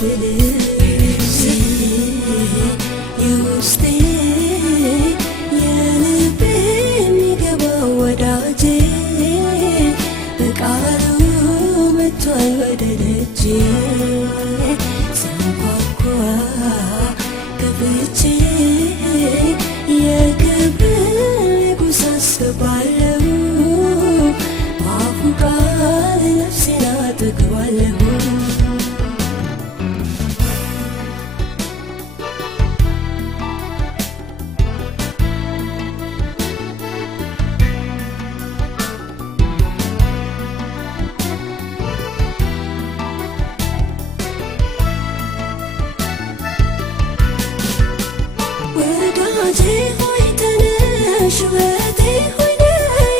እድል የውስጤ የልቤ የሚገባው ወዳጄ በቃሉ መጥቷል ወደ ደጄ ሲያንኳኳ ከፍቼ የክብርን ንጉሥ አስገባለሁ በአፉ ቃል ነፍሴን አጠግባለሁ ወዳጄ ሆይ ተነሽ ሕይወቴ ሆይ ነይ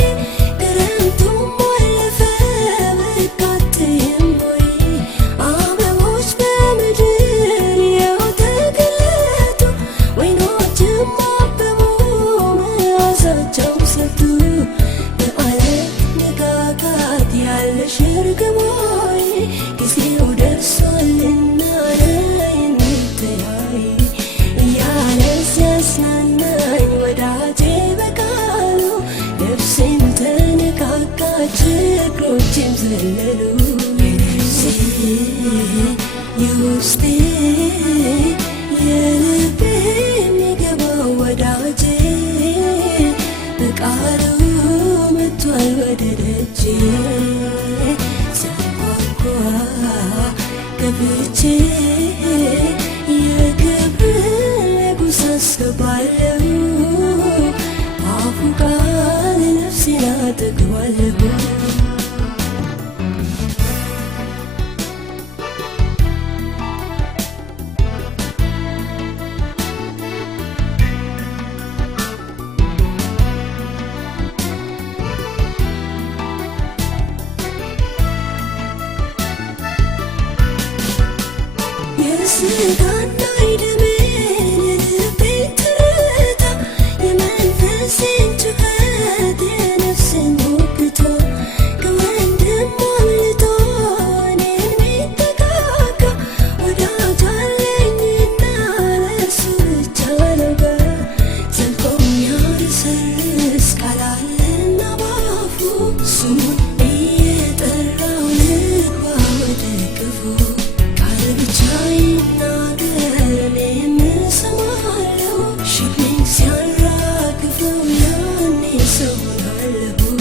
ክረምቱም አለፈ በቃ አትይም ወይ አበቦች በምድር ያው ተገለጡ ወይኖችም አበቡ መዓዛቸው ሰጡ በዓለት ንጋጋት ያለሽ እርግብ ሆይ ጊዜው ደርሷልና ነይ እንተያይ እያለ ሲያጽናናኝ ወዳጄ በቃሉ ነፍሴም ተነቃቃች እግሮቼም ዘለሉ የውስጤ የልቤ የሚገባው ወዳጄ በቃሉ መጥቷል ወደ ደጄ ሲያንኳኳ ከፍቼ የክብርን ንጉሥ አስገባለሁ በአፉ ቃል ነፍሴን አጠግባለሁ የሥጋና የደሜን የልቤን ትርታ የመንፈሴን ጩኸት የነፍሴን ሞቅታ ከወንድም አብልጦ እኔን ሚጠጋጋ ወዳጅ አለኝና ለእርሱ ብቻ ልውጋ ዘልቆ የሚያረሰርስ ቃል አለና በአፉ ስሙን እየጠራው ልግባ ወደ ክፉ ብቻ ይናገር እኔም እሰማለሁ ሸክሜን ሲያራግፈው ያኔ ሰው እሆናለሁ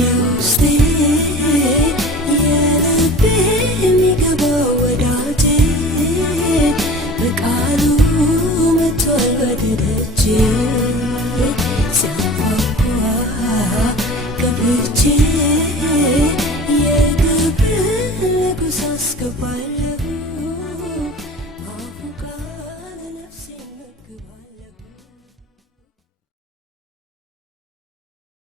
የውስጤ የልቤ የሚገባው ወዳጄ በቃሉ መጥቷል ወደ ደጄ ሲያንኳኳ ከፍቼ